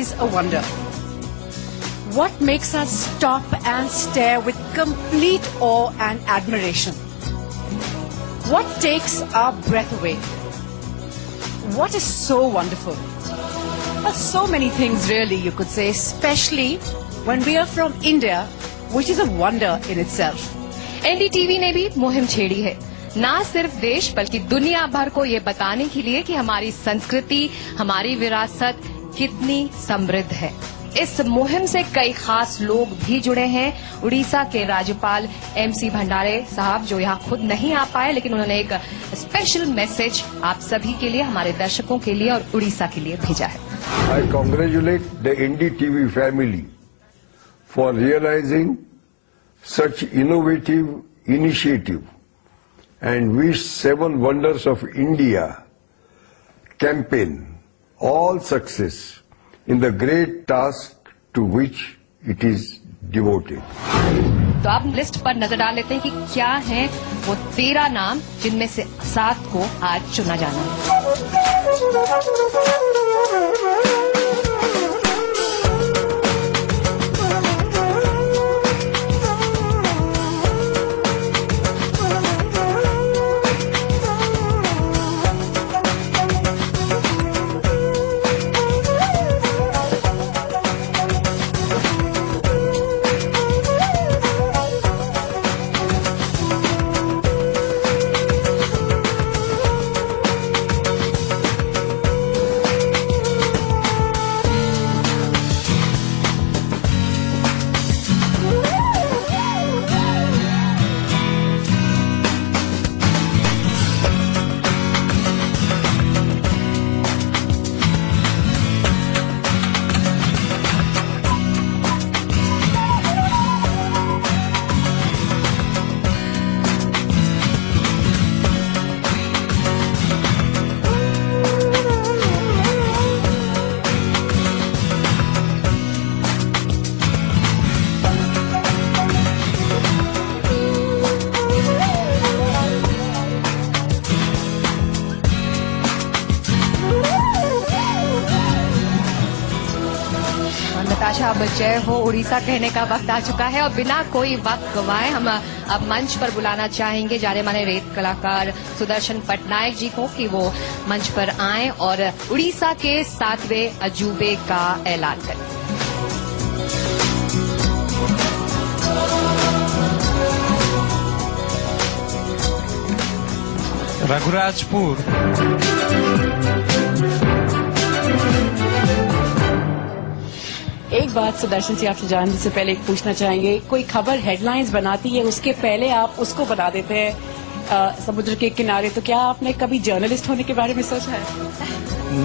is a wonder. What makes us stop and stare with complete awe and admiration? What takes our breath away? What is so wonderful? Well, so many things really, you could say, especially when we are from India, which is a wonder in itself. NDTV ने भी मुहिम छेड़ी है, ना सिर्फ देश बल्कि दुनिया भर को ये बताने के लिए कि हमारी संस्कृति, हमारी विरासत कितनी समृद्ध है। इस मुहिम से कई खास लोग भी जुड़े हैं। उड़ीसा के राज्यपाल एमसी भंडारे साहब, जो यहाँ खुद नहीं आ पाए, लेकिन उन्होंने एक स्पेशल मैसेज आप सभी के लिए, हमारे दर्शकों के लिए और उड़ीसा के लिए भेजा है। I congratulate the NDTV family for realizing such innovative initiative and wish 7 Wonders of India campaign all success in the great task to which it is devoted. तो आप लिस्ट पर नजर डाल लेते हैं कि क्या हैं वो 13 नाम जिनमें से 7 को आज चुना जाना है। नताशा, अब जय हो उड़ीसा कहने का वक्त आ चुका है और बिना कोई वक्त गवाए हम अब मंच पर बुलाना चाहेंगे जाने माने रेत कलाकार सुदर्शन पटनायक जी को कि वो मंच पर आएं और उड़ीसा के 7वें अजूबे का ऐलान करें। रघुराजपुर। एक बात सुदर्शन जी आपसे जानने से पहले पूछना चाहेंगे, कोई खबर हेडलाइंस बनाती है उसके पहले आप उसको बना देते हैं समुद्र के किनारे, तो क्या आपने कभी जर्नलिस्ट होने के बारे में सोचा है?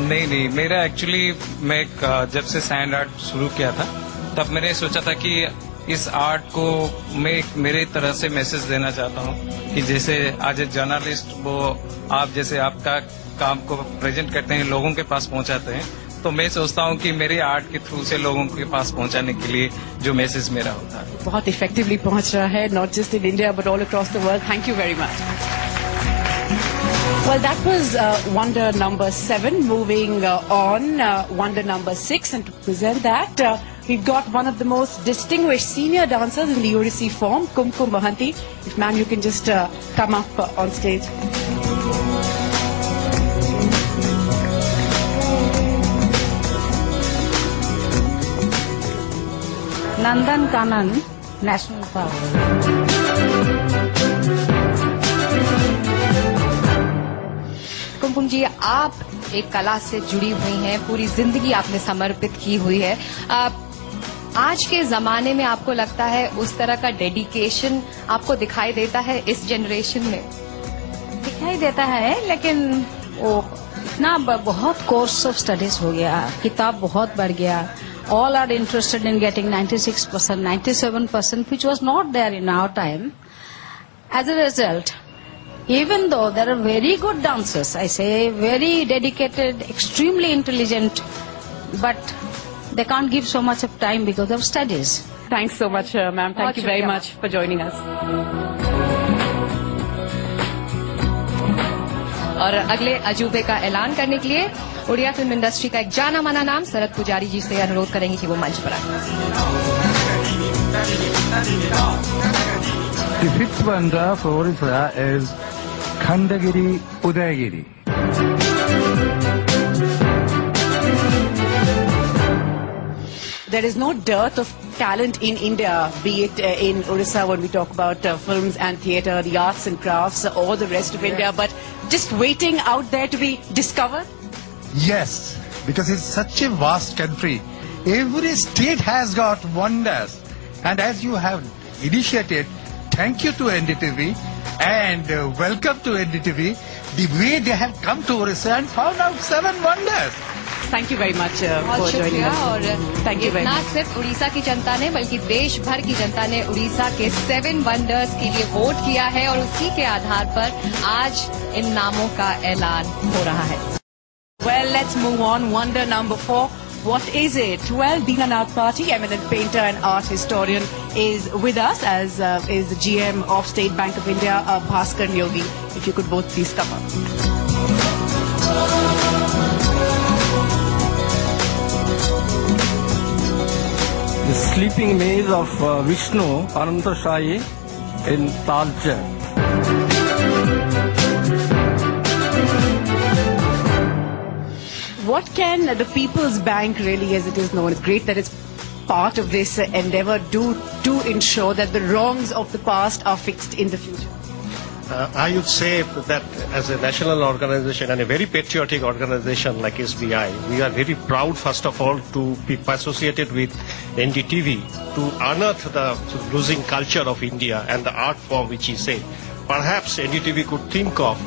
नहीं, मेरा एक्चुअली मैं जब से सैंड आर्ट शुरू किया था तब मैंने सोचा था कि इस आर्ट को मैं मेरे तरह से मैसेज देना चाहता हूँ कि जैसे आज एक जर्नलिस्ट वो आप जैसे आपका काम को प्रेजेंट करते हैं, लोगों के पास पहुँचाते हैं, तो मैं सोचता हूँ कि मेरे आर्ट के थ्रू से लोगों के पास पहुँचाने के लिए जो मैसेज मेरा होता है बहुत इफेक्टिवली पहुँच रहा है, not just in India but all across the world. Thank you very much. Well, that was wonder number 7. Moving on, wonder number 6, and to present that, we've got one of the most distinguished senior dancers in the Odissi form, Kumkum Mohanty. If ma'am, you can just come up on stage. Nandan Kanan national park. Kumkum ji, आप एक कला से जुड़ी हुई हैं, पूरी जिंदगी आपने समर्पित की हुई है। आज के जमाने में आपको लगता है उस तरह का डेडिकेशन आपको दिखाई देता है इस जनरेशन में? दिखाई देता है, लेकिन वो इतना बहुत कोर्स ऑफ स्टडीज हो गया, किताब बहुत बढ़ गया। All are interested in getting 96%, 97%, which was not there in our time. As a result, even though there are very good dancers, I say very dedicated, extremely intelligent, but they can't give so much of time because of studies. Thanks so much, ma'am. Thank you very much for joining us. और अगले अजूबे का ऐलान करने के लिए Odia film industry का एक जाना माना नाम शरद पुजारी जी से अनुरोध करेंगे कि वो मंच पर आए। The fifth wonder for Orissa is Khandagiri Udayagiri. There is no dearth of talent in India, be it in Orissa when we talk about films and theatre, the arts and crafts, or the rest of India, but just waiting out there to be discovered? Yes, because it's such a vast country. Every state has got wonders. And as you have initiated, thank you to NDTV and welcome to NDTV. The way they have come to Orissa and found out 7 wonders. Thank you very much for बहुत joining शुक्रिया। us. और Thank you very ना much. सिर्फ उड़ीसा की जनता ने बल्कि देश भर की जनता ने उड़ीसा के 7 वंडर्स के लिए वोट किया है और उसी के आधार पर आज इन नामों का ऐलान हो रहा है। Well, let's move on. Wonder number 4. What is it? Well, Dinanath Party, eminent painter and art historian, is with us, as is the GM of State Bank of India, Bhaskar Yogi. If you could both please come up. The sleeping maze of Vishnu Anantashayi in Talcher. What can the People's Bank, really as it is known, it's great that it's part of this endeavour, do to ensure that the wrongs of the past are fixed in the future? I would say that as a national organization and a very patriotic organization like SBI, we are very proud, first of all, to be associated with NDTV to unearth the losing culture of India and the art form which he said. Perhaps NDTV could think of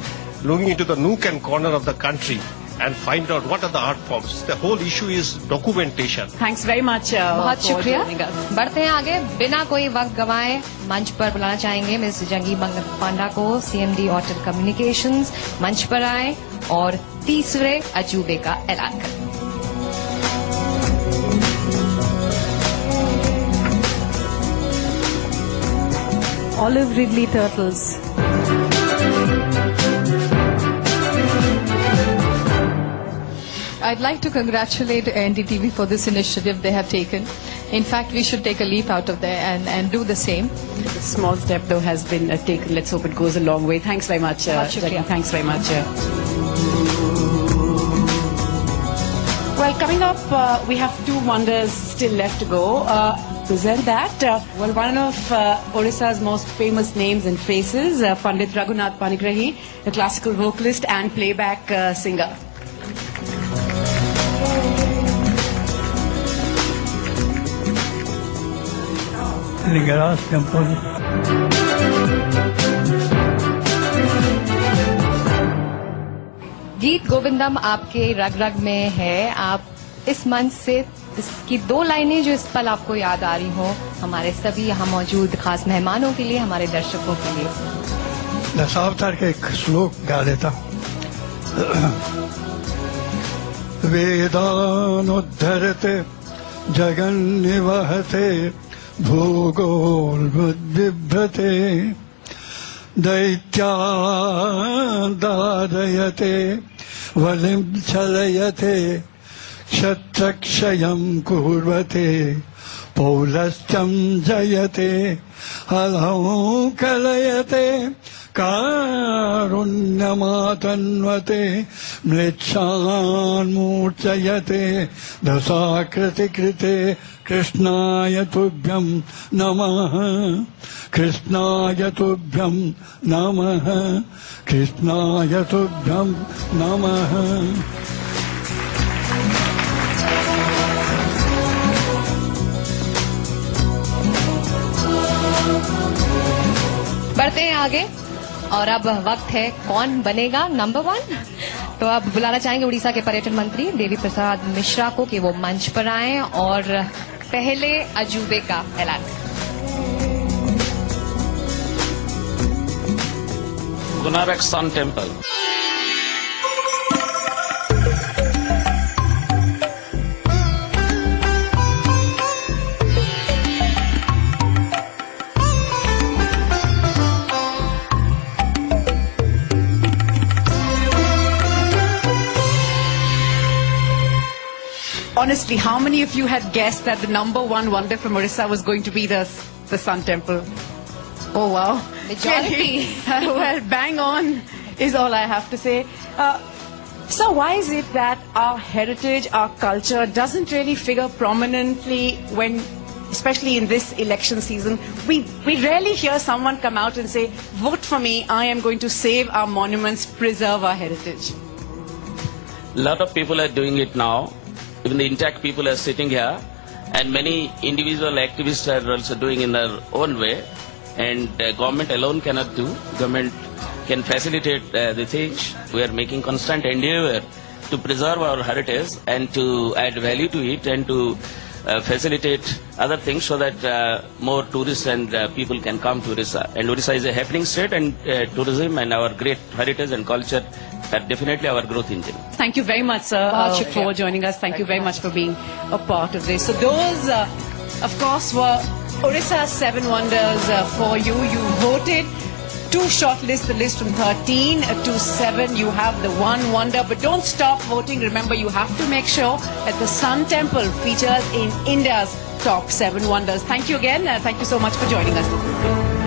looking into the nook and corner of the country and find out what are the art forms. The whole issue is documentation. Thanks very much बहुत for शुक्रिया। joining us. बढ़ते हैं आगे, बिना कोई वक्त गंवाए मंच पर बुलाना चाहेंगे मिस जंगी पांडा को, CMD ऑटल कम्युनिकेशंस, मंच पर आए और तीसरे अजूबे का ऐलान करें। Olive Ridley turtles. I'd like to congratulate NDTV for this initiative they have taken. In fact, we should take a leap out of there and do the same. A small step, though, has been taken. Let's hope it goes a long way. Thanks very much, Jackie. Thanks very much. Well, coming up, we have 2 wonders still left to go. Present that. Well, one of Orissa's most famous names and faces, Pandit Raghunath Panigrahi, a classical vocalist and playback singer. Lingaras Temple. गीत गोविंदम आपके रग रग में है। आप इस मंच से इसकी 2 लाइनें जो इस पल आपको याद आ रही हो, हमारे सभी यहाँ मौजूद खास मेहमानों के लिए, हमारे दर्शकों के लिए। दशावतार का एक श्लोक गा देता हूँ। वेदानुद्धरते जगन्निवहते भूगोलबिभ्रते दैत्यादादयते वलिं छलयते क्षत्रक्षयं कुर्वते पौलस्त्यं जयते हलौ कलयते कारुण्यमातन्वते म्लेच्छान्मूर्छयते दशाकृतिकृते कृष्णाय तुभ्यं नमः कृष्णाय तुभ्यं नमः कृष्णाय तुभ्यं नमः। बढ़ते हैं आगे और अब वक्त है कौन बनेगा नंबर 1। तो अब बुलाना चाहेंगे उड़ीसा के पर्यटन मंत्री देवी प्रसाद मिश्रा को कि वो मंच पर आएं और पहले अजूबे का ऐलान करें। Gunarak Sun Temple. honestly, how many of you had guessed that the #1 wonder from Orissa was going to be the Sun Temple? Oh, wow. Majority. Well, bang on is all I have to say. So why is it that our heritage, our culture doesn't really figure prominently when, especially in this election season, we rarely hear someone come out and say, vote for me, I am going to save our monuments, preserve our heritage? A lot of people are doing it now. Even the intact people are sitting here, and many individual activists are also doing in their own way. And government alone cannot do. Government can facilitate the things. We are making constant endeavor to preserve our heritage and to add value to it and to facilitate other things so that more tourists and people can come to Orissa. And Orissa is a happening state, and tourism and our great heritage and culture are definitely our growth engine. Thank you very much, sir, for joining us. Thank you very much for being a part of this. So those, of course, were Orissa's 7 wonders for you. You voted to shortlist the list from 13 to 7. You have the 1 wonder, but don't stop voting. Remember, you have to make sure that the Sun Temple features in India's top 7 wonders. Thank you again. Thank you so much for joining us.